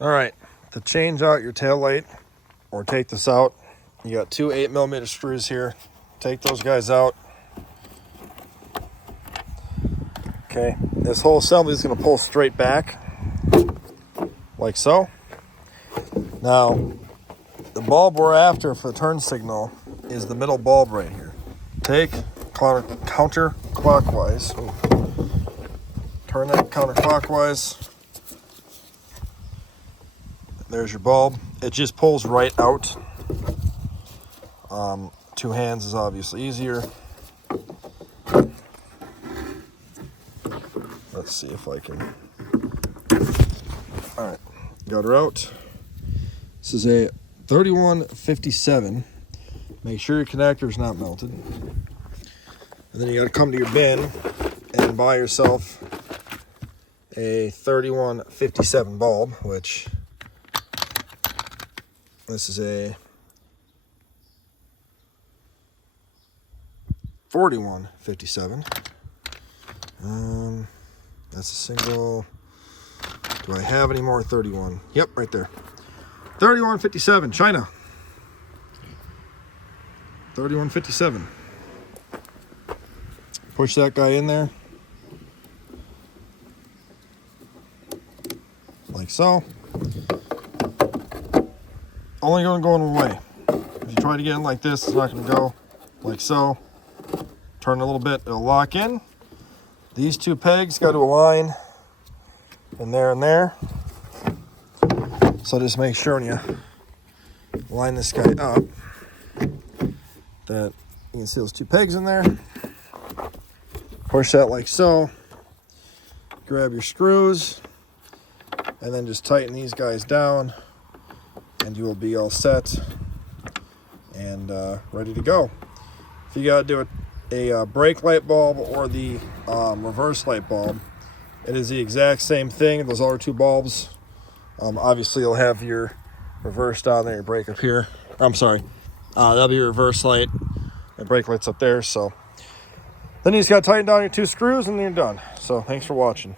All right, to change out your tail light or take this out, you got two 8mm screws here. Take those guys out. Okay, this whole assembly is going to pull straight back, like so. Now, the bulb we're after for the turn signal is the middle bulb right here. Take counterclockwise. Turn that counterclockwise. There's your bulb. It just pulls right out. Two hands is obviously easier. Let's see if I can. All right, got her out. This is a 3157. Make sure your connector's not melted. And then you got to come to your bin and buy yourself a 3157 bulb, which this is a 4157. That's a single. Do I have any more 31? Yep, right there. 3157, China. 3157. Push that guy in there. Like so. Only going to go in one way. If you try to get in like this, it's not going to go. Like so. Turn a little bit, it'll lock in. These two pegs got to align in there and there. So just make sure when you line this guy up that you can see those two pegs in there. Push that like so. Grab your screws and then just tighten these guys down and you will be all set and ready to go. If you got to do a brake light bulb or the reverse light bulb, it is the exact same thing. Those are two bulbs. Obviously you'll have your reverse down there, your brake up here. I'm sorry, that'll be your reverse light and brake light's up there. So then you just got to tighten down your two screws and then you're done. So thanks for watching.